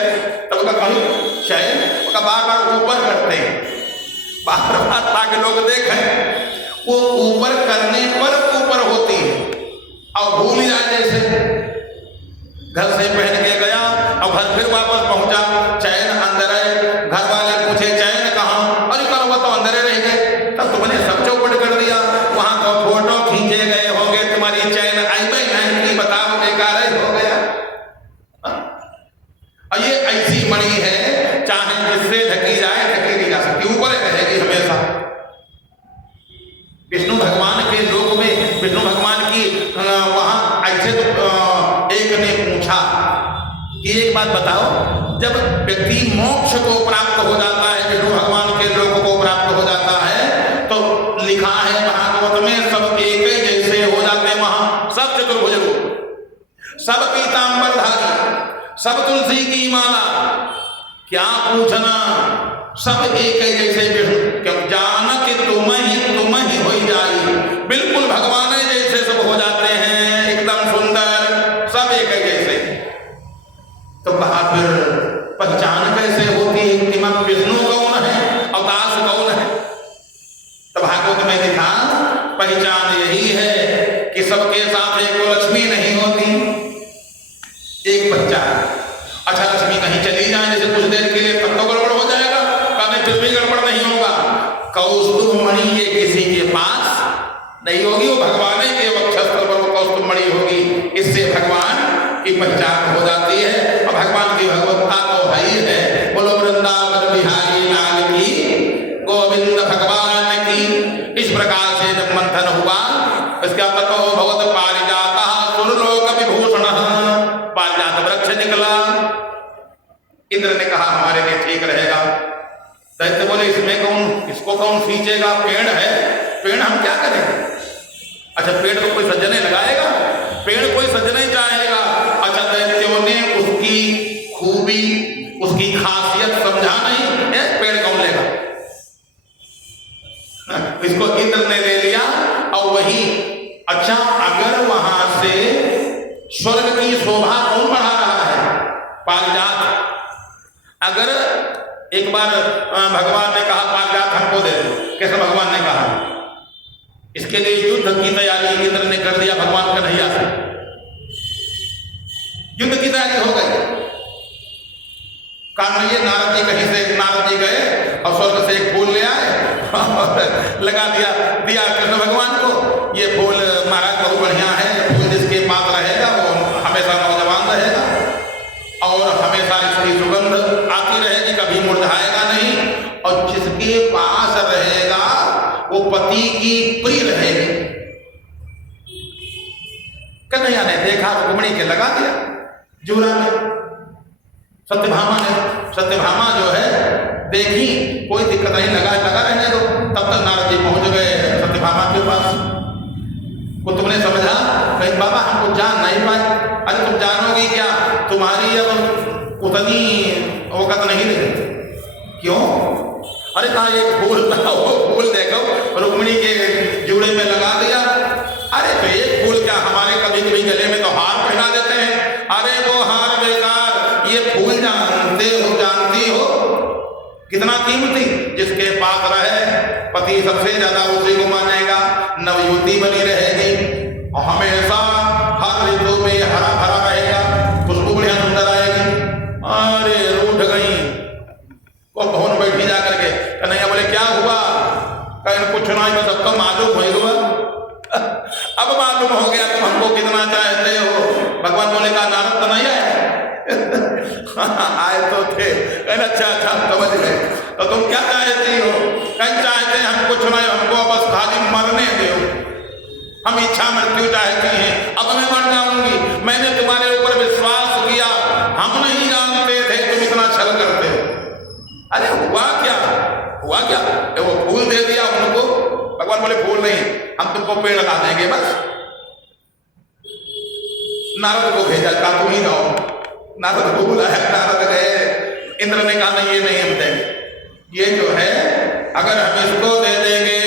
तब का कहीं चैन का बार बार ऊपर करते हैं, बार बार ताकि लोग देखें। वो ऊपर करने पर ऊपर होती है, और भूल जाए। जैसे घर से पहन के गया और घर फिर वापस पहुंचा, चैन अंदर है, घर वाले पूछे चैन कहाँ, अरे कल वो तो अंदर रह गए। तब तुमने सब चौपट कर दिया, वहां तो फोटो खींचे गए होंगे, तुम्हारी चैन आई नहीं की, बताओ बेकार हो गया। और ये ऐसी मणि है, चाहे जिससे ढकी जाए ढकी नहीं जा सकती, ऊपर रहेगी हमेशा। विष्णु भगवान के लोक में, विष्णु भगवान की वहां ऐसे तो एक ने पूछा कि एक बात बताओ, जब व्यक्ति मोक्ष को प्राप्त हो जाता है, विष्णु भगवान के लोक को प्राप्त हो जाता है, तो लिखा है भागवत में सब एक ही जैसे हो जाते हैं। वहां सब चतुर्भुज, सब पीतांबरधारी, सब तुलसी की माला, क्या पूछना, सब एक ही जैसे विष्णु, क्यों जान कि तुम ही हो जाई, बिल्कुल भगवान जैसे सब हो जाते हैं, एकदम सुंदर, सब एक ही जैसे। तो कहा फिर पहचान कैसे होती है कि विष्णु कौन है, अवतार कौन है? तो भागवत में लिखा पहचान यही है कि सबके साथ एक लक्ष्मी नहीं होती, एक बच्चा। अच्छा लक्ष्मी कहीं चली जाए जैसे कुछ देर के लिए, तब तो गड़बड़ हो जाएगा, कहने फिर भी गड़बड़ नहीं होगा। कौस्तुभ मणि ये किसी के पास नहीं होगी, वो भगवान के वक्षस्थल पर वो कौस्तुभ मणि होगी। इससे भगवान की पहचान हो जाती है, और भगवान की भगवत्ता तो है ही है। बोलो वृंदावन बिहारी लाल की, गोविंद भगवान की। इस प्रकार से जब मंथन हुआ, इसका ततो भगवत पारिजाता सुरलोक विभूषण, पारिजात वृक्ष निकला। इंद्र ने कहा हमारे लिए ठीक रहेगा। दैत्य बोले इसमें कौन, इसको कौन सींचेगा, पेड़ है, पेड़ हम क्या करेंगे? अच्छा पेड़ तो कोई सज्जन लगाएगा, पेड़ कोई सज्जन ही चाहेगा। अच्छा दैत्यों ने उसकी खूबी, उसकी खासियत समझा नहीं, पेड़ कौन लेगा? इसको इंद्र ने ले लिया। और वही अच्छा अगर वहां से स्वर्ग की शोभा कौन बढ़ा रहा है? पारिजात। अगर एक बार भगवान ने कहा पारिजात हमको दे दो, कैसे भगवान ने कहा, इसके लिए युद्ध की तैयारी इंद्र ने कर दिया भगवान कन्हैया से। युद्ध की तैयारी हो गई। कारण ये नारद जी कहीं से, नारद जी गए और स्वर्ग से एक फूल ले आए और लगा दिया कृष्ण भगवान को। ये फूल महाराज बहुत बढ़िया है, फूल जिसके पास रहेगा वो हमेशा नौजवान रहेगा और हमेशा इसकी सुगंध आती रहेगी, कभी मुरझाएगा नहीं, और जिसके पास रहेगा वो पति की प्रिय रहेगी। कन्हैया ने देखा, रुक्मिणी के लगा दिया जूरा में। सत्यभामा जो है देखी, कोई दिक्कत नहीं, लगा रहने दो। तब तक नारद जी पहुंच गए सत्यभामा के पास। वो तुमने समझा, कहीं बाबा हमको जान नहीं पाए। अरे तुम जानोगी क्या, तुम्हारी अब उतनी वक़्त नहीं रही। क्यों? अरे कहा एक फूल था, वो फूल देखो रुक्मिणी के जूड़े में लगा दिया। अरे तो एक फूल क्या, हमारे कभी कभी गले में तो हार पहना देते हैं। अरे वो हार बेकार, ये फूल जानती हो कितना कीमती। जिसके पास रहे पति सबसे ज्यादा उसी को मानेगा, नवयुवती बनी रहेगी और हमेशा हर ऋतु में हरा भरा रहेगा, खुशबू बढ़िया सुंदर आएगी। अरे रूठ गई वो भवन बैठी जा करके। कन्हैया बोले क्या हुआ? कहीं कुछ नहीं, बस अब तो मालूम हो गया अब मालूम हो गया तुम हमको कितना चाहते हो। भगवान बोले का नारद तो नहीं आया आए तो थे। कहना अच्छा समझ गए। तो तुम क्या चाहती हो? कहीं चाहते हैं हम कुछ नहीं, हमको बस खाली मरने दो, हम इच्छा मृत्यु चाहती हैं। अब मैं मर जाऊंगी, मैंने तुम्हारे ऊपर विश्वास किया, हम नहीं जानते थे तुम इतना छल करते हो। अरे हुआ हुआ क्या? वो फूल दे दिया उनको, भगवान बोले फूल नहीं, हम तुमको पेड़ लगा देंगे बस। नारद को भेजा, कहा तुम ही जाओ। नारद को बुलाया, नारद गए, इंद्र ने कहा नहीं ये नहीं हम देंगे, ये जो है अगर हम इसको दे देंगे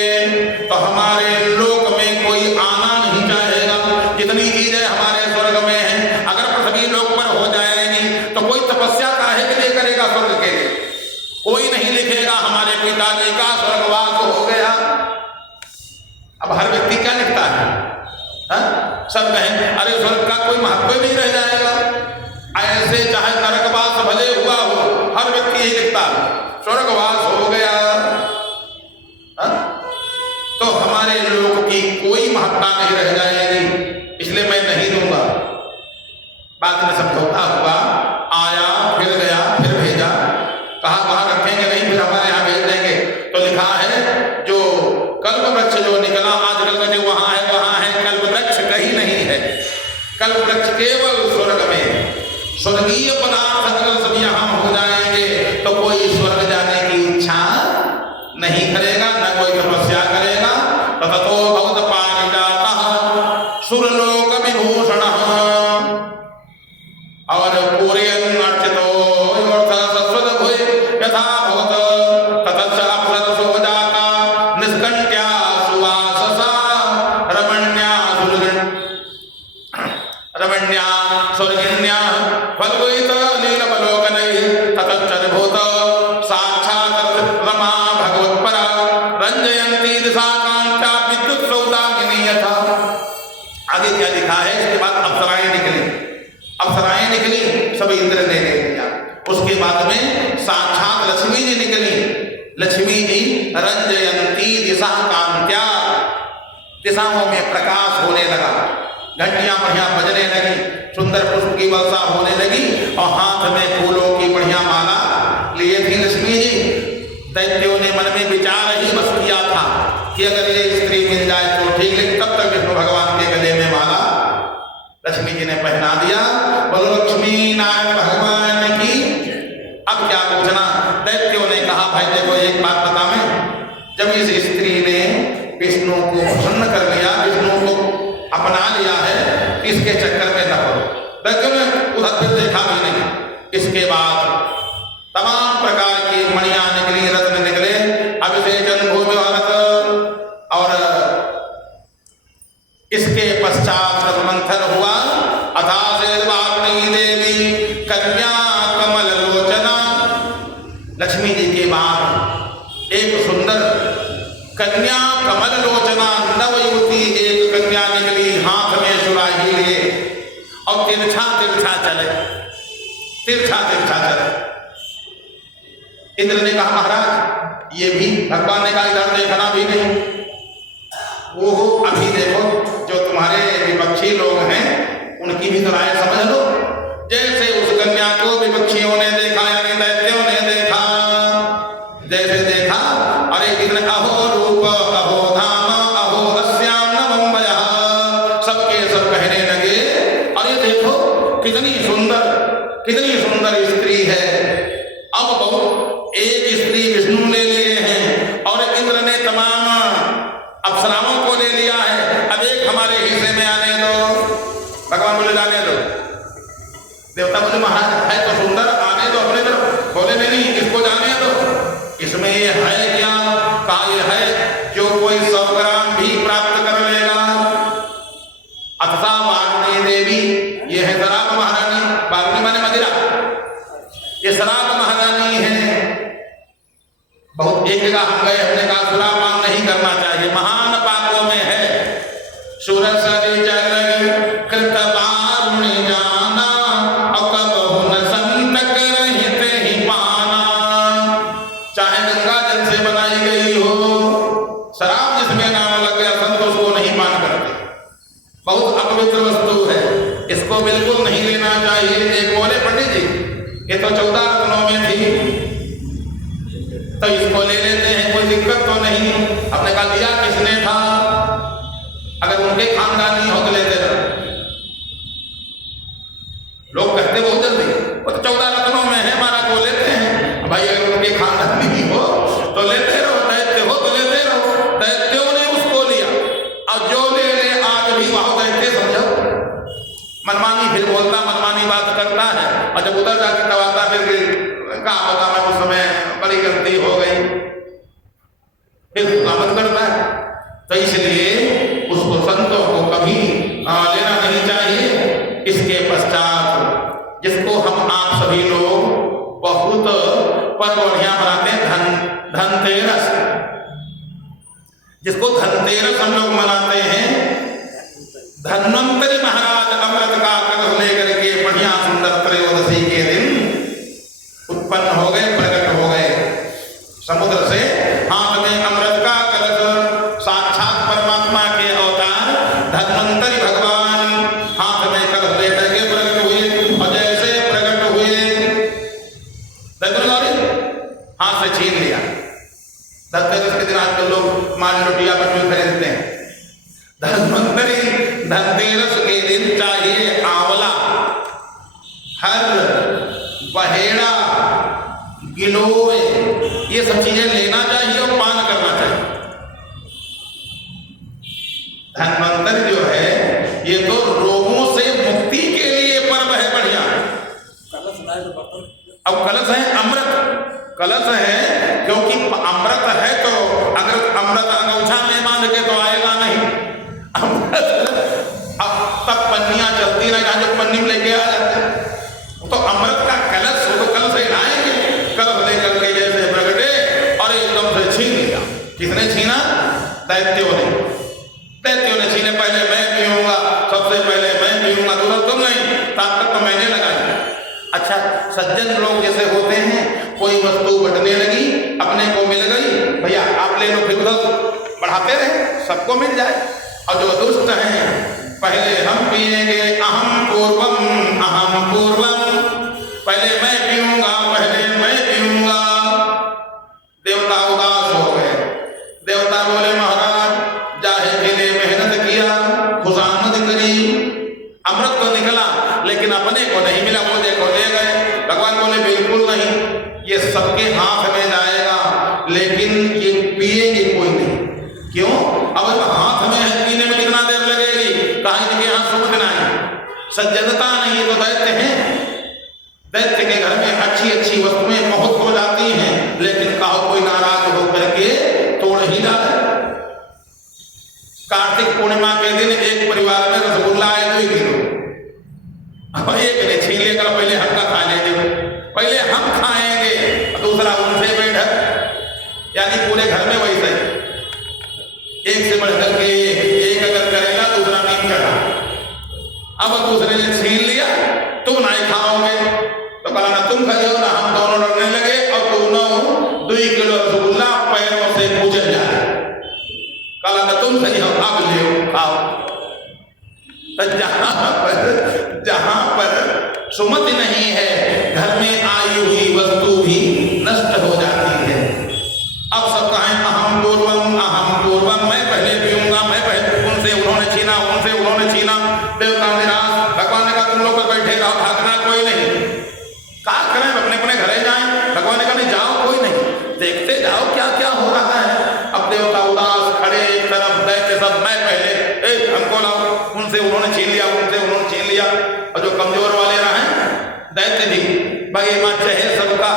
तो हमारे लोक में कोई आना नहीं चाहेगा। जितनी चीजें हमारे स्वर्ग में हैं अगर पृथ्वी लोक पर हो जाएगी तो कोई तपस्या काहे के लिए करेगा स्वर्ग के लिए? कोई नहीं लिखेगा हमारे पिताजी का स्वर्गवास हो गया। अब हर व्यक्ति क्या लिखता है? सब कहें अरे स्वर्ग का कोई महत्व नहीं रह जाएगा। ऐसे चाहे नरकवास भले हुआ हो, हर व्यक्ति यही लिखता है स्वर्गवास हो गया। तो हमारे लोक की कोई महत्ता नहीं रह जाएगी, इसलिए मैं नहीं दूंगा। बाद में समझौता हुआ, आया, फिर गया, फिर भेजा, कहा वहां रखेंगे नहीं, फिर हमारे यहाँ भेज देंगे। तो लिखा है जो कल्प वृक्ष जो निकला आजकल का जो वहां है कल्प वृक्ष कहीं नहीं है। कल्प वृक्ष केवल स्वर्ग में, स्वर्गीय पदार्थ अगर सब यहाँ हो जाएंगे तो कोई स्वर्ग जाने की इच्छा नहीं करेगा, न कोई तपस्या करेगा। ततो भवत पारिजातः सुरलोक विभूषणः और पूरयन् अर्चितो सस्वत भुय यथा भवत ततश्च अप्सरसो जाता निष्कण्ठ्या सुवाससा रमण्या स्वर्गिण्या फल्गुलित लीलवलोकनैः ततश्च विभूत साक्षात् रमा भगवत्परा रंजयन्ती दिशा कांता विद्युत सौदामिनी यथा। आगे क्या लिखा है? इसके बाद अप्सराएं निकली, सब इंद्र ने ले लिया। उसके बाद में साक्षात लक्ष्मी जी निकली। लक्ष्मी जी रंजयंती दिशा कांत्या, दिशाओं में प्रकाश होने लगा, घंटियां बढ़िया बजने लगी, सुंदर पुष्प की वर्षा होने लगी और हाथ में फूलों की बढ़िया माला लिए थी लक्ष्मी जी। दैत्यों ने मन में विचार ही बस किया था कि अगर ये स्त्री मिल जाए तो ठीक, लेकिन तब तक विष्णु भगवान के गले में माला लक्ष्मी जी ने पहना दिया। बोलो लक्ष्मी नारायण भगवान की। अब क्या पूछना? दैत्यों ने कहा भाई देखो एक बात बता, मैं जब इस स्त्री ने विष्णु को प्रसन्न कर लिया, विष्णु को अपना लिया है, इसके चक्कर में न पड़ो। दैत्यों ने उधर फिर देखा भी नहीं। इसके बाद तमाम प्रकार की मणियां निकली, रत्न निकले, अभिषेचन भूमि और इसके पश्चात जब मंथन हुआ, अथा से देवी कन्या कमल लोचना। लक्ष्मी जी के बाद एक सुंदर कन्या कमल लोचना नवयुवती एक कन्या निकली, हाथ में सुराही लिए और तिरछा चले। इंद्र ने कहा महाराज ये भी, भगवान ने कहा इधर देखना भी नहीं। वो अभी देखो जो तुम्हारे विपक्षी लोग हैं उनकी भी तो राय समझ लो। जैसे उस कन्या को विपक्षियों ने देखा, यानी दैत्यों ने देखा, जैसे देखा अरे इतने अहो रूप अहो धाम अहो अस्याम नमो वयः, सबके सब कहने लगे अरे देखो कितनी सुंदर स्त्री है। अब बहुत एक स्त्री विष्णु ले लिए हैं और इंद्र ने तमाम अप्सराओं को ले लिया है, अब एक हमारे हिस्से में आने दो। भगवान बोले जाने दो। देवता बोले महाराज है तो सुंदर, आने दो अपने तरफ। बोले नहीं, इसको जाने दो। इसमें ये है क्या? कहा ये है जो कोई 100 ग्राम भी प्राप्त कर लेगा। अथसा वाग्नी देवी, ये है शराब महारानी। वाग्नी माने मदिरा, ये शराब महारानी है। बहुत एक जगह हम गए, हमने कहा शराब पान नहीं करना चाहिए, महान पापों में है। सुरसरी जल कृत वारुणी जाना और कबहु न संतक रहित ही पाना। चाहे गंगा जल से बनाई गई हो, शराब जिसमें नाम लग गया संत उसको नहीं पान करते, बहुत अपवित्र वस्तु है, इसको बिल्कुल नहीं लेना चाहिए। एक बोले पंडित जी ये तो 14 रत्नों में थी, तो इसको ले लेते हैं, कोई दिक्कत तो नहीं। अपने कहा दिया किसने था? अगर उनके खानदानी हो तो लेते रहो। लोग कहते बहुत जल्दी वो तो 14 रत्नों में है हमारा, को लेते हैं। भाई अगर उनके खानदानी हो तो लेते रहो। और जब उधर जाके तब आता फिर कहा पता मैं उस समय बड़ी गलती हो गई, फिर खुदामद करता है। तो इसलिए उसको संतों को कभी लेना नहीं चाहिए। इसके पश्चात जिसको हम आप सभी लोग बहुत पर्व बढ़िया मनाते हैं, धनतेरस, जिसको धनतेरस हम लोग मनाते हैं। धन्वंतरी महाराज अमृत का कलश लेकर के बढ़िया सुंदर त्रयोदशी के दिन उत्पन्न हो गए, प्रकट हो गए समुद्र से। हाथ में अमृत का कलश, साक्षात परमात्मा के अवतार धन्वंतरी भगवान हाथ में कलश लेकर के प्रकट हुए। और जैसे प्रकट हुए हाथ से छीन लिया। धनतेरस के दिन आजकल लोग मान लोटिया बच्चों खरीदते हैं। धनतेरस के दिन चाहिए आंवला, हर, बहेड़ा, गिलोय, ये सब चीजें लेना चाहिए और पान करना चाहिए। धन्वंतरी जो है ये तो रोगों से मुक्ति के लिए पर्व है बढ़िया। अब कलश है अमृत, कलश है क्योंकि अमृत है तो अगर अमृत अंगूठा में बांध के तो आएगा नहीं। अब तब पन्नियां चलती रही, जो पन्नी में लेके आ जाते तो अमृत का कलश हो तो कलश ही लाएंगे। कलश लेकर के जैसे प्रगटे और एकदम से छीन लिया। किसने छीना? दैत्यों ने। दैत्यों ने छीने। पहले मैं पीऊंगा, सबसे पहले मैं पीऊंगा, दूसरा तुम नहीं, ताकत तो मैंने लगाई। अच्छा, सज्जन लोग जैसे होते हैं, कोई वस्तु बटने लगी, अपने को मिल गई, भैया आप ले लो, फिर बढ़ाते रहे, सबको मिल जाए। और जो दुष्ट हैं, पहले हम पिएंगे, अहम पूर्वम, अहम पूर्वम, पहले मैं पीऊंगा, पहले मैं पीऊंगा। देवता उदास हो गए। देवता बोले महाराज जाहे के लिए मेहनत किया, खुशामद करी, अमृत तो निकला लेकिन अपने को नहीं मिला, वो देखो ले गए। भगवान बोले बिल्कुल नहीं, ये सबके हाथ में जाएगा लेकिन ये पिएंगे कोई नहीं। क्यों? अब हाथ में है, पीने में कितना देर लगेगी? कहा इनके यहाँ सुमन आई, सज्जनता नहीं, ये तो दैत्य हैं। दैत्य के घर में अच्छी अच्छी वस्तुएं बहुत हो जाती हैं, लेकिन कहो कोई नाराज होकर के तोड़ ही डाले। कार्तिक पूर्णिमा के दिन एक परिवार में रसगुल्ला आए 2 किलो, अब एक ने छीन लेकर पहले हम का खा लेंगे, पहले हम खाएंगे, दूसरा उनसे बैठक। यानी पूरे घर में वैसे ही एक से बढ़कर के एक अगर करेगा, दूसरा नहीं करा। अब दूसरे ने छीन लिया, तुम नहीं खाओगे, तो कहा ना तुम खाओ ना, हम दोनों लड़ने लगे और दोनों 2 किलो रसगुल्ला पैरों से पूजन जाए। कहा ना तुम सही हो, अब ले खाओ। तो जहां पर सुमति नहीं है, घर में आई हुई वस्तु भी नष्ट हो जाती है। अब सब कहें अहम पूर्वम, मैं पहले पीऊंगा, मैं पहले, उनसे उन्होंने छीना, उनसे उन्होंने छीना। देवता निराश। भगवान ने कहा तुम लोग बैठे रहो, भागना कोई नहीं। क्या करें, अपने अपने घरे जाएं। भगवान ने कहा नहीं जाओ, कोई नहीं, देखते जाओ क्या क्या हो रहा है। अब देवता उदास खड़े एक तरफ, दैत्य सब मैं पहले, हमको लाओ, उनसे उन्होंने छीन लिया, उनसे उन्होंने छीन लिया। और जो कमजोर वाले रहे दैत्य जी, भाई मां चाहे सबका,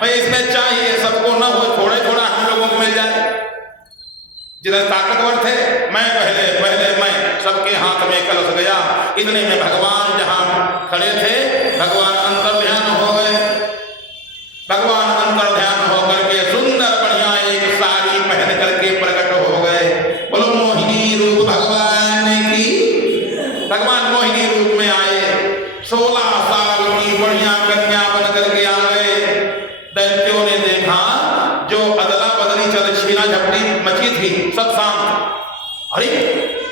भाई इसमें चाहिए सबको ना हो, थोड़े थोड़ा हम लोगों को मिल जाए। जिधर ताकतवर थे, मैं पहले मैं, सबके हाथ में कलश गया। इतने में भगवान जहां खड़े थे, भगवान अंतर्ध्यान हो गए। भगवान अंतर्ध्यान होकर के सुंदर बढ़िया एक साड़ी पहन करके प्रकट हो गए। बोलो मोहिनी रूप भगवान की। भगवान मोहिनी रूप में आए, 16 साल की बढ़िया कन्या बन करके आ गए। दैत्यों ने देखा जो अदला बदली चल छीना झपटी मची थी, सब शांत। अरे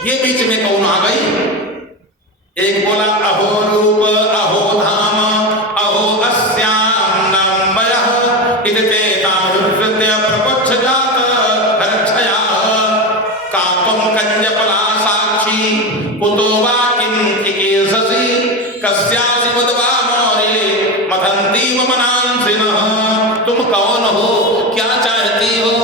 ये बीच में कौन आ गई? एक बोला अहो रूप अहो धाम अहो अस्याम नम्बयः इदते तामृत्य प्रपच्छ जात रक्षया कापम कंजपला साक्षी कुतो वा किंचिकेशसि कस्यासि मदवा मौरे मथंती मनांसिनः। तुम कौन हो, क्या चाहती हो?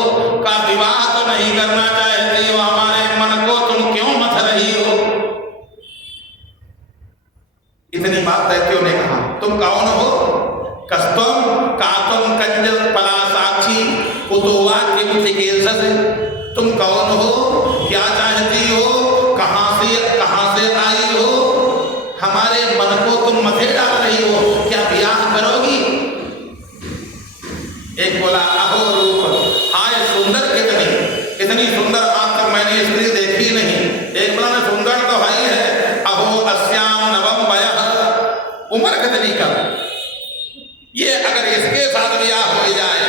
का विवाह तो नहीं करना चाहती हो, हमारे मन को तुम क्यों मथ रही हो? इतनी बात कातुम कंजस पला साक्षी कुतुवा किम चिकित्सस, तुम कौन हो, क्या चाहती हो, कहां से आई हो, हमारे मन को तुम मथे डाल रही हो, क्या ब्याह करोगी? एक बोला अहो रूप, हाय सुंदर कितनी, इतनी सुंदर आज तक मैंने स्त्री देखी नहीं। एक बोला मैं सुंदर तो भाई है, अहो अस्याम नवम वयः, उम्र कितनी कम। ये अगर इसके साथ ब्याह हो जाए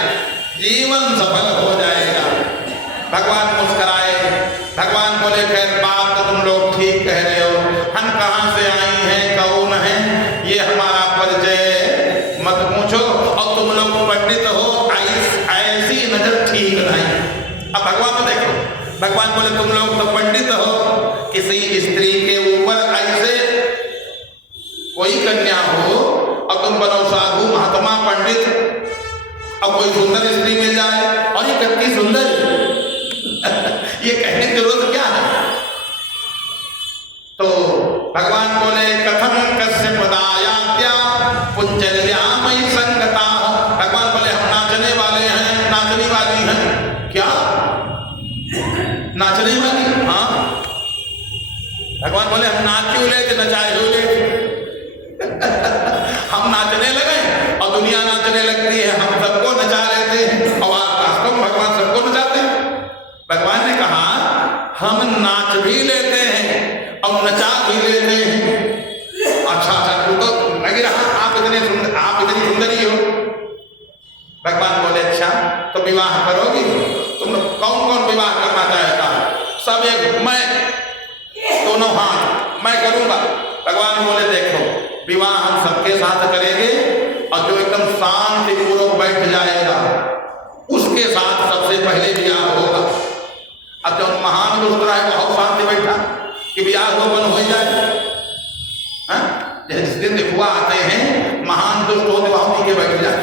जीवन सफल हो जाएगा। भगवान मुस्कुराए, भगवान बोले खैर बात तो तुम लोग ठीक कह रहे हो, हम कहाँ से आई हैं, कौन है, ये हमारा परिचय मत पूछो, और तुम लोग पंडित हो, ऐसी नजर ठीक नहीं। अब भगवान को देखो, भगवान बोले तुम लोग तो पंडित हो, किसी स्त्री के ऊपर ऐसे कोई कन्या हो और तुम बनो साधु महात्मा पंडित, अब कोई सुंदर स्त्री मिल जाए, और ये कितनी सुंदर ये कहने की जरूरत क्या है? तो भगवान बोले कथम कश्यपदायात्या पुंजल्यामयि संगता। भगवान बोले हम नाचने वाले हैं, नाचने वाली हैं। क्या नाचने वाली? हाँ, भगवान बोले हम नाच क्यों लेते, नचाए हो लेते हम नाचने लगे और दुनिया नाचने लगती है, हम सबको नचा लेते हैं, और वास्तव में भगवान सबको नचाते हैं। भगवान ने कहा हम नाच भी लेते हैं और नचा भी लेते हैं। अच्छा तो लगे रहा आप इतनी सुंदरी हो। भगवान बोले अच्छा तो विवाह करोगी? तुम कौन कौन विवाह करना चाहता है? सब एक, मैं दोनों हाथ मैं करूंगा। भगवान बोले देखो विवाह हम सबके साथ करेंगे, और जो एकदम शांति पूर्वक बैठ जाएगा उसके साथ सबसे पहले विवाह होगा। अब जो महान दुष्ट है बहुत शांति बैठा कि विवाह हो बन हो जाए। जिस दिन देखुआ आते हैं महान दुष्ट होते वहां के बैठ जाए।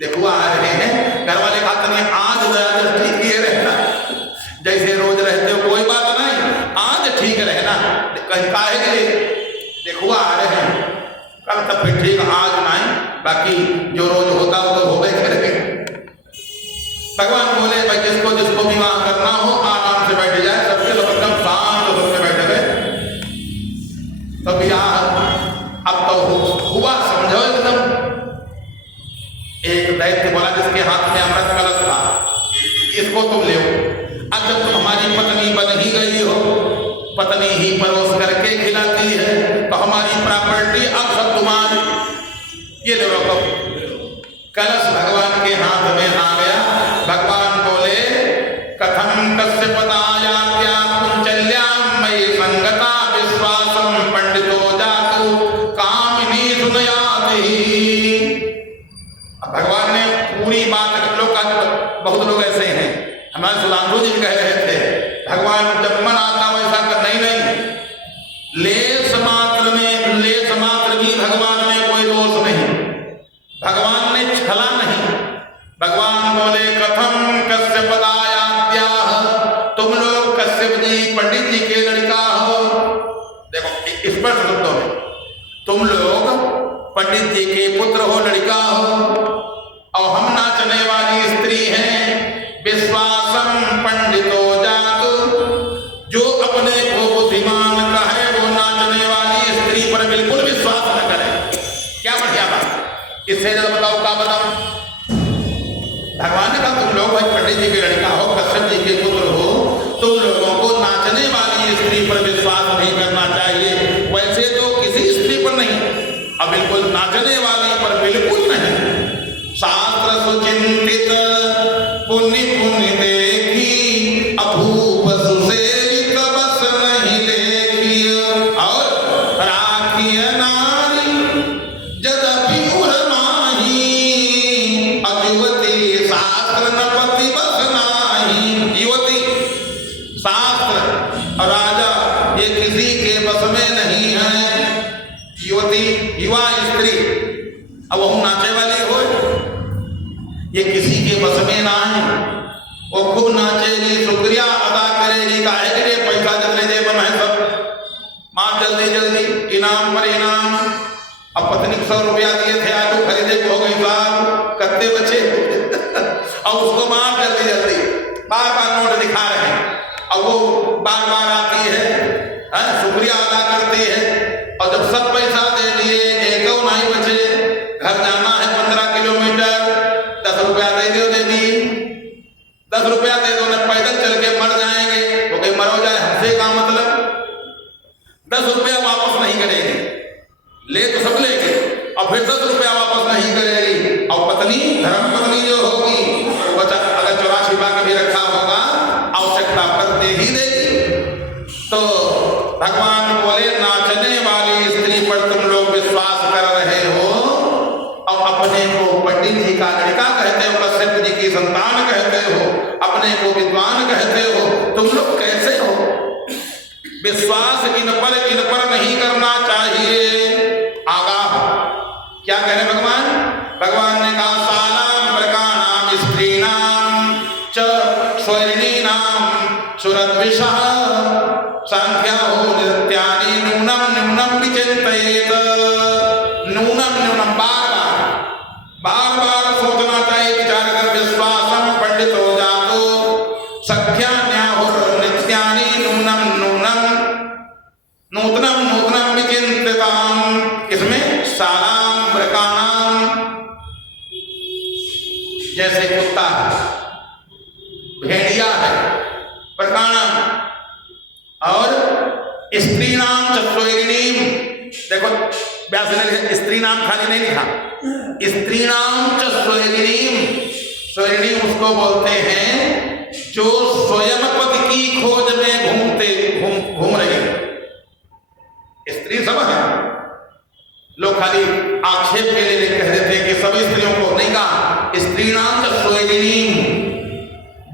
देखुआ आ रहे हैं, घर वाले कहते नहीं आज दया दृष्टि किए रहना, जैसे रोज रहते हो कोई बात नहीं, आज ठीक रहना। कहीं काहे के लिए देखुआ आ रहे हैं, कल तक फिर ठीक, आज नहीं, बाकी जो रोज होता हो तो होवे करेंगे। भगवान बोले भाई जिसको जिसको विवाह करना हो आराम से बैठ जाए, सबके लोग एकदम शांत होकर बैठ गए। तो विवाह अब तो हुआ, समझो एकदम। एक दैत्य बोला जिसके हाथ में अमृत कलश था, इसको तुम ले। अब जब हमारी पत्नी बन ही गई हो, पत्नी ही परोस करके खिलाती है, तो हमारी प्रॉपर्टी अब सब तुम्हारी, ये ले रखो। कलश भगवान के हाथ में आ गया। भगवान बोले कथम कश्यपदायात्या पुंजल्यामयि संगता विश्वासम पंडितो जातु कामिनी सुनयाति। भगवान ने पूरी बात, बहुत लोग ऐसे हैं, हमारे सुधांशु जी कह रहे थे भगवान जब मन आता वैसा कर, नहीं लेस मात्र भी भगवान में कोई दोष नहीं, भगवान ने छला नहीं। भगवान बोले कथम कश्यपदायात्या, तुम लोग कश्यप जी पंडित जी के लड़का हो। देखो स्पष्ट शब्दों में, तुम लोग पंडित जी के पुत्र हो, लड़का हो, और हम नाचने वाली स्त्री हैं। विश्वासम पंडितो जातु, जो अपने को बुद्धिमान कहे वो नाचने वाली स्त्री पर बिल्कुल विश्वास न करे। क्या बढ़िया बात, इससे जरा बताओ क्या बताओ। भगवान ने कहा तुम लोग भाई पंडित जी के लड़का हो, कश्यप जी के पुत्र हो, तुम लोगों को नाचने वाली स्त्री पर विश्वास नहीं करना चाहिए। वैसे तो किसी स्त्री पर नहीं, अब बिल्कुल नाचने वाली पर बिल्कुल नहीं। शास्त्र सुचिंतित पुण्य पुण्य देखी, अभूप सुसेवित बस नहीं देखी, और राखी नारी जदपि उर्माही, अजुवती शास्त्र न पति बस नाही। युवती शास्त्र और राजा ये किसी के बस में नहीं है। युवती युवा स्त्री, अब वो नाचे वाली हो, ये किसी के बस में ना है। वो खूब नाचेगी, शुक्रिया अदा करेगी, काहे के लिए पैसा जल्दी जेब में है सब, मां जल्दी जल्दी इनाम पर इनाम। अब पत्नी को 100 रुपया दिए थे, आलू खरीदे हो गई साहब, रखते बच्चे और उसको मार जल्दी जल्दी बार बार नोट दिखा रहे हैं और वो बार बार आती है, शुक्रिया अदा करती है। और जब सब पैसा दे दिए, एक नहीं बचे, घर जाना है 15 किलोमीटर, 10 रुपया दे दो, दे दी 10 रुपया दे दो, न पैदल चल के मर जाएंगे, वो कहीं मरो जाए, हमसे का मतलब। 10 रुपया वापस नहीं करेगी, ले तो सब लेंगे और फिर 10 रुपया वापस नहीं करेगी। और पत्नी, धर्म पत्नी जो होगी, बचा अगर 84 बार भी रखा होगा, आवश्यकता पड़ते ही देगी। तो भगवान बोले, नाचने वाली स्त्री पर तुम लोग विश्वास कर रहे हो और अपने को पंडित जी का लड़का कहते हो, कश्यप जी की संतान कहते हो, अपने को विद्वान कहते हो, तुम लोग कैसे हो? विश्वास इन पर नहीं करना चाहिए। आगाह क्या कह रहे भगवान? भगवान ने कहा, सालाम प्रकाणाम स्त्रीणाम च स्वैरिणीनाम सुरद्विषः सांख्याहो नृत्यानि नूनम न्यूनम विचिन्तयेत। नूनम न्यूनम बार बार सोचना चाहिए, विचार कर। विश्वासम पंडित हो जातो सख्यान्याहुर नित्यानि नूनम नूतनम नूतनम विचिन्तिताम। इसमें सालाम प्रकाणाम, जैसे कुत्ता है, भेड़िया है, प्रकाणम, और स्त्री नाम चस्वैरिणीम। देखो व्यास ने लिखा, स्त्री नाम खाली नहीं लिखा, स्त्री नाम चस्वैरिणीम। स्वैरिणी उसको बोलते हैं जो स्वयं पति की खोज में घूम रही है। स्त्री सब है, लोग खाली आक्षेप के लिए कह देते हैं कि सभी स्त्रियों को, नहीं कहा, स्त्री नाम चस्वैरिणीम,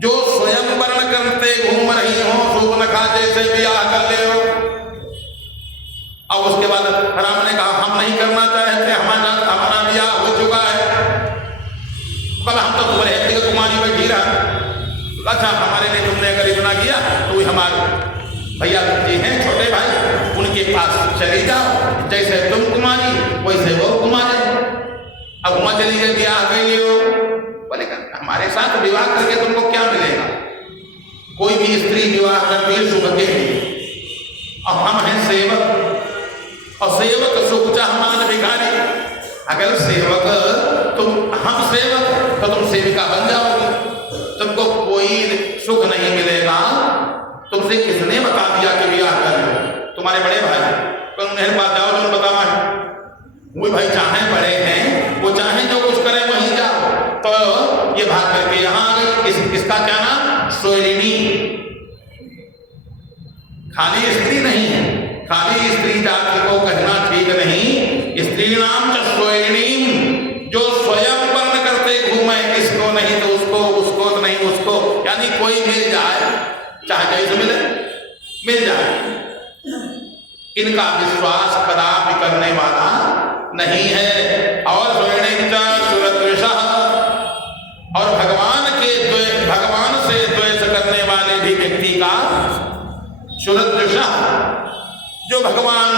जो स्वयं वर्ण करते घूम रही हो, शूर्पणखा जैसे ब्याह कर ले हो। अब उसके बाद राम ने कहा, हम नहीं करना चाहते, हमारा ब्याह हो चुका है, कल हम तो तुम्हारे व्यक्तिगत कुमारी बैठी रहा। अच्छा, हमारे लिए तुमने अगर इतना किया तो हमारे भैया जी हैं छोटे भाई, उनके पास चली जाओ, जैसे तुम कुमारी वैसे वो कुमारे। अब वहां चली गई, ब्याह कर लियो। बोले हमारे साथ विवाह करके तुमको क्या मिलेगा? कोई भी स्त्री विवाह करती है सुख के लिए, और हम हैं सेवक, और सेवक सुख चाह मान भिखारी। अगर सेवक हम सेवक, तो तुम सेविका बन जाओगे, तुमको कोई सुख नहीं मिलेगा। तुमसे किसने बता दिया कि ब्याह कर लो? तुम्हारे बड़े भाई, तो उन्हें बात जाओ, जो बतावा है वो भाई, चाहे बड़े हैं, वो चाहे जो कुछ करें वहीं जाओ। तो ये भाग करके यहाँ आ गई। इसका क्या नाम? स्वैरिणी। खाली स्त्री नहीं है, खाली स्त्री जाति को कहना ठीक नहीं। स्त्री नाम च स्वैरिणी, जो स्वयं वर्ण करते घूमे, इसको नहीं तो उसको तो नहीं उसको, यानी कोई मिल जाए, चाहे जैसे मिल जाए। इनका विश्वास कदापि करने वाला नहीं है। और और भगवान से द्वेष करने वाले भी व्यक्ति का सुरद्विषा, जो भगवान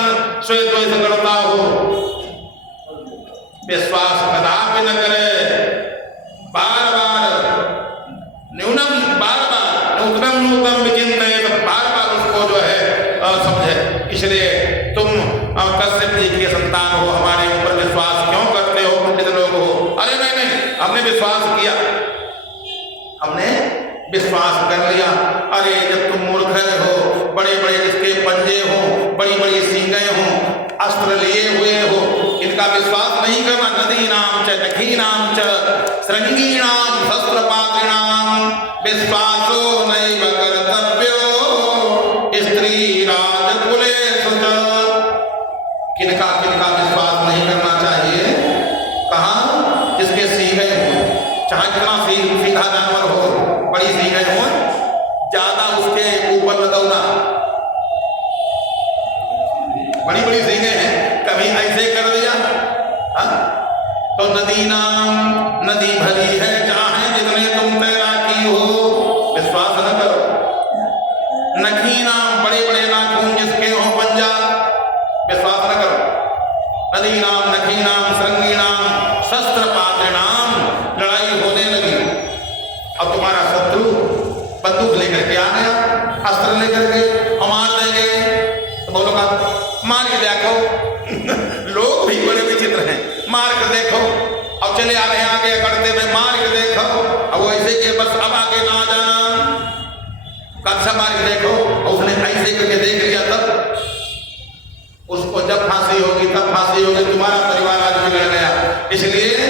से द्वेष करता हो, विश्वास कदापि न करे। बार बार नूतनम विचिन्तयेत, बार बार उसको जो है समझे। इसलिए तुम कश्यप जी की संतान हो, हमारे ऊपर विश्वास क्यों करते हो? पंडित लोग हो। अरे नहीं, हमने विश्वास किया, हमने विश्वास कर लिया। अरे जब तुम मूर्ख हो, बड़े बड़े जिसके पंजे हो, बड़ी बड़ी सींगें हो, अस्त्र लिए हुए हो, इनका विश्वास नहीं करना। नदीनाम च नखीनाम च श्रृंगीणाम शस्त्रपात्रिणाम विश्वासो नैव कर्तव्यो स्त्री राजकुलेषु च। किनका विश्वास नहीं करना चाहिए? कहाँ? जिसके सींगे हो, चाहे कितना सीधा जानवर हो, बड़ी सींगे हो, ज्यादा उसके ऊपर न दौड़ना। बड़ी बड़ी सींगे हैं, कभी ऐसे कर दिया तो नदी भरी है, चाहे जितने तुम तैराकी हो, विश्वास न करो। नखीनाम, बड़े बड़े नाखून जिसके हो पंजा, विश्वास न करो। नदीनाम नखीनाम श्रृंगीणाम शस्त्रपात्रिणाम लेकर के और मार देंगे। तो बोलो का मार के देखो लोग भी बड़े विचित्र हैं, मार कर देखो। अब चले आ रहे हैं आगे करते हुए, मार के देखो। अब वो ऐसे कि बस अब आगे ना जाना, कक्षा मार के देखो। और उसने ऐसे करके देख लिया, तब उसको जब फांसी होगी तब फांसी होगी, तुम्हारा परिवार आज बिगड़ गया। इसलिए